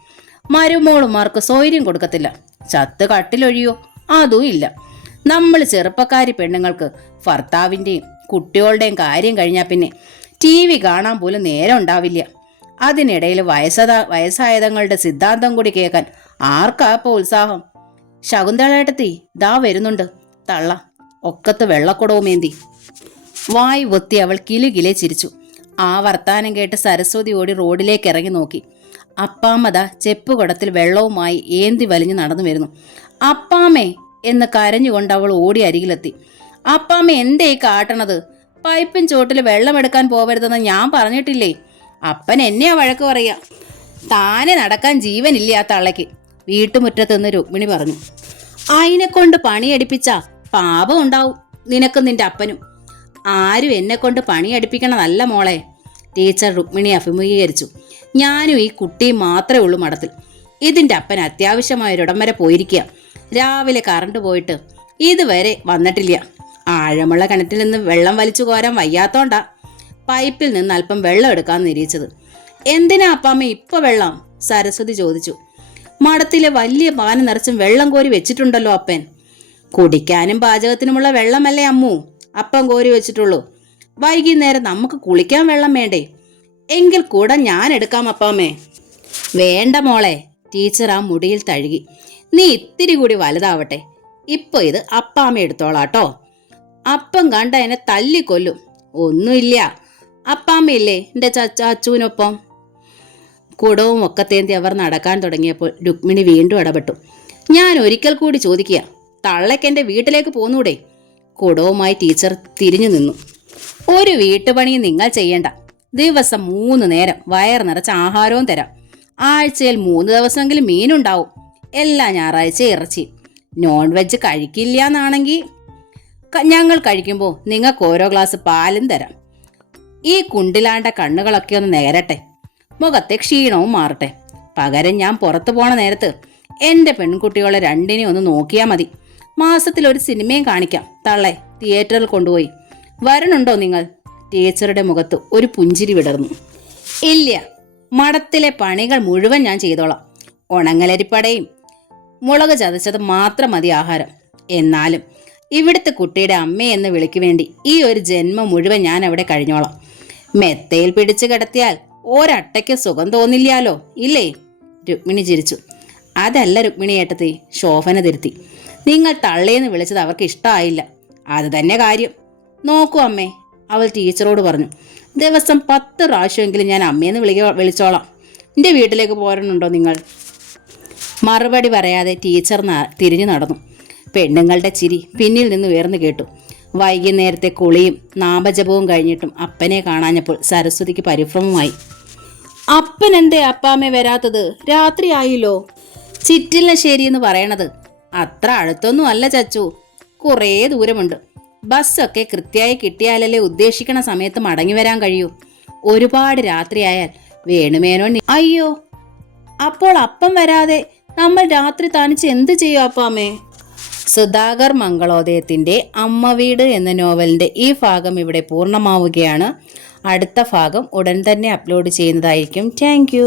മരുമോളുമാർക്ക് സ്വൈര്യം കൊടുക്കത്തില്ല. ചത്ത് കട്ടിലൊഴിയോ? അതും ഇല്ല. നമ്മൾ ചെറുപ്പക്കാരി പെണ്ണുങ്ങൾക്ക് ഭർത്താവിൻ്റെയും കുട്ടികളുടെയും കാര്യം കഴിഞ്ഞാൽ പിന്നെ TV കാണാൻ പോലും നേരം ഉണ്ടാവില്ല. അതിനിടയിൽ വയസ്സായതങ്ങളുടെ സിദ്ധാന്തം കൂടി കേൾക്കാൻ ആർക്കാ ഇപ്പോൾ ഉത്സാഹം? ശകുന്തളേട്ടത്തി ദാ വരുന്നുണ്ട് തള്ള, ഒക്കത്ത് വെള്ളക്കുടവുമേന്തി. വായ് ഒത്തി അവൾ കിലുകിലെ ചിരിച്ചു. ആ വർത്താനം കേട്ട് സരസ്വതി ഓടി റോഡിലേക്ക് ഇറങ്ങി നോക്കി. അപ്പാമ്മ ദാ ചെപ്പുകുടത്തിൽ വെള്ളവുമായി ഏന്തി വലിഞ്ഞു നടന്നു വരുന്നു. അപ്പാമ്മേ എന്ന് കരഞ്ഞുകൊണ്ട് അവൾ ഓടി അരികിലെത്തി. അപ്പാമ്മ എന്തേ കാട്ടണത്? പൈപ്പിൻ ചോട്ടിൽ വെള്ളമെടുക്കാൻ പോവരുതെന്ന് ഞാൻ പറഞ്ഞിട്ടില്ലേ? അപ്പൻ എന്നെയാ വഴക്ക് പറയാ. താനെ നടക്കാൻ ജീവനില്ല ആ തള്ളയ്ക്ക്, വീട്ടുമുറ്റത്ത് നിന്ന് രുക്മിണി പറഞ്ഞു. അതിനെക്കൊണ്ട് പണിയടിപ്പിച്ചാ പാപം ഉണ്ടാവും നിനക്കും നിന്റെ അപ്പനും. ആരും എന്നെ കൊണ്ട് പണിയടിപ്പിക്കണതല്ല മോളെ, ടീച്ചർ രുക്മിണി അഭിമുഖീകരിച്ചു. ഞാനും ഈ കുട്ടിയും മാത്രമേ ഉള്ളൂ മഠത്തിൽ. ഇതിൻ്റെ അപ്പൻ അത്യാവശ്യമായൊരിടം വരെ പോയിരിക്കുക. രാവിലെ കറണ്ട് പോയിട്ട് ഇതുവരെ വന്നിട്ടില്ല. ആഴമുള്ള കിണറ്റിൽ നിന്ന് വെള്ളം വലിച്ചു കോരാൻ വയ്യാത്തോണ്ടാ പൈപ്പിൽ നിന്ന് അല്പം വെള്ളം എടുക്കാമെന്ന് നിരീച്ചത്. എന്തിനാ അപ്പാമ്മ ഇപ്പൊ വെള്ളം? സരസ്വതി ചോദിച്ചു. മഠത്തിലെ വലിയ പാന നിറച്ചും വെള്ളം കോരി വെച്ചിട്ടുണ്ടല്ലോ അപ്പൻ. കുടിക്കാനും പാചകത്തിനുമുള്ള വെള്ളമല്ലേ അമ്മു അപ്പം കോരി വെച്ചിട്ടുള്ളൂ. വൈകുന്നേരം നമുക്ക് കുളിക്കാൻ വെള്ളം വേണ്ടേ? എങ്കിൽ കൂടെ ഞാൻ എടുക്കാം അപ്പാമ്മേ. വേണ്ട മോളെ, ടീച്ചർ ആ മുടിയിൽ തഴുകി. നീ ഇത്തിരി കൂടി വലുതാവട്ടെ. ഇപ്പൊ ഇത് അപ്പാമ്മ എടുത്തോളാട്ടോ. അപ്പം കണ്ട എന്നെ തല്ലിക്കൊല്ലും. ഒന്നുമില്ല, അപ്പാമ്മയില്ലേ എൻ്റെ ചാച്ചൂനൊപ്പം. കുടവും ഒക്കത്തേന്തി അവർ നടക്കാൻ തുടങ്ങിയപ്പോൾ രുക്മിണി വീണ്ടും ഇടപെട്ടു. ഞാൻ ഒരിക്കൽ കൂടി ചോദിക്കുക, തള്ളയ്ക്ക് എൻ്റെ വീട്ടിലേക്ക് പോന്നൂടെ? കുടവുമായി ടീച്ചർ തിരിഞ്ഞു നിന്നു. ഒരു വീട്ടുപണിയും നിങ്ങൾ ചെയ്യണ്ട. ദിവസം 3 നേരം വയർ നിറച്ച ആഹാരവും തരാം. ആഴ്ചയിൽ 3 ദിവസമെങ്കിലും മീനുണ്ടാവും. എല്ലാ ഞായറാഴ്ച ഇറച്ചി. നോൺ വെജ് കഴിക്കില്ല എന്നാണെങ്കിൽ ഞങ്ങൾ കഴിക്കുമ്പോൾ നിങ്ങൾക്ക് ഓരോ ഗ്ലാസ് പാലും തരാം. ഈ കുണ്ടിലാണ്ട കണ്ണുകളൊക്കെ ഒന്ന് നേരട്ടെ, മുഖത്തെ ക്ഷീണവും മാറട്ടെ. പകരം ഞാൻ പുറത്തു പോണ നേരത്ത് എൻ്റെ പെൺകുട്ടികളെ രണ്ടിനെയും ഒന്ന് നോക്കിയാൽ മതി. മാസത്തിൽ ഒരു സിനിമയും കാണിക്കാം. തള്ളെ തിയേറ്ററിൽ കൊണ്ടുപോയി. വരണുണ്ടോ നിങ്ങൾ? ടീച്ചറുടെ മുഖത്ത് ഒരു പുഞ്ചിരി വിടർന്നു. ഇല്ല, മഠത്തിലെ പണികൾ മുഴുവൻ ഞാൻ ചെയ്തോളാം. ഉണങ്ങലരിപ്പടയും മുളക് ചതച്ചത് മാത്രം മതി ആഹാരം. എന്നാലും ഇവിടുത്തെ കുട്ടിയുടെ അമ്മയെന്ന് വിളിക്ക് വേണ്ടി ഈ ഒരു ജന്മം മുഴുവൻ ഞാൻ അവിടെ കഴിഞ്ഞോളാം. മെത്തയിൽ പിടിച്ചു കിടത്തിയാൽ ഒരട്ടയ്ക്ക് സുഖം തോന്നില്ലാലോ, ഇല്ലേ? രുക്മിണി ചിരിച്ചു. അതല്ല രുക്മിണി ഏട്ടത്തി, ശോഭന തിരുത്തി. നിങ്ങൾ തള്ളേന്ന് വിളിച്ചത് അവർക്ക് ഇഷ്ടമായില്ല, അത് തന്നെ കാര്യം. നോക്കൂ അമ്മേ, അവൾ ടീച്ചറോട് പറഞ്ഞു. ദിവസം 10 പ്രാവശ്യമെങ്കിലും ഞാൻ അമ്മയെന്ന് വിളിച്ചോളാം. എൻ്റെ വീട്ടിലേക്ക് പോരണുണ്ടോ നിങ്ങൾ? മറുപടി പറയാതെ ടീച്ചർ തിരിഞ്ഞു നടന്നു. പെണ്ണുങ്ങളുടെ ചിരി പിന്നിൽ നിന്ന് ഉയർന്നു കേട്ടു. വൈകുന്നേരത്തെ കുളിയും നാമജപവും കഴിഞ്ഞിട്ടും അപ്പനെ കാണാഞ്ഞപ്പോൾ സരസ്വതിക്ക് പരിഭ്രമമായി. അപ്പൻ എന്തേ അപ്പാമ്മ വരാത്തത്? രാത്രിയായില്ലോ. ചിറ്റിലശ്ശേരി എന്ന് പറയണത് അത്ര അടുത്തൊന്നും അല്ല ചച്ചു, കുറേ ദൂരമുണ്ട്. ബസ്സൊക്കെ കൃത്യമായി കിട്ടിയാലല്ലേ ഉദ്ദേശിക്കണ സമയത്ത് മടങ്ങി വരാൻ കഴിയൂ. ഒരുപാട് രാത്രിയായാൽ വേണുമേനോൻ. അയ്യോ, അപ്പോൾ അപ്പം വരാതെ നമ്മൾ രാത്രി തനിച്ച് എന്ത് ചെയ്യും അപ്പാമ്മേ? സുധാകർ മംഗളോദയത്തിൻ്റെ അമ്മ വീട് എന്ന നോവലിൻ്റെ ഈ ഭാഗം ഇവിടെ പൂർണ്ണമാവുകയാണ്. അടുത്ത ഭാഗം ഉടൻ തന്നെ അപ്ലോഡ് ചെയ്യുന്നതായിരിക്കും. താങ്ക്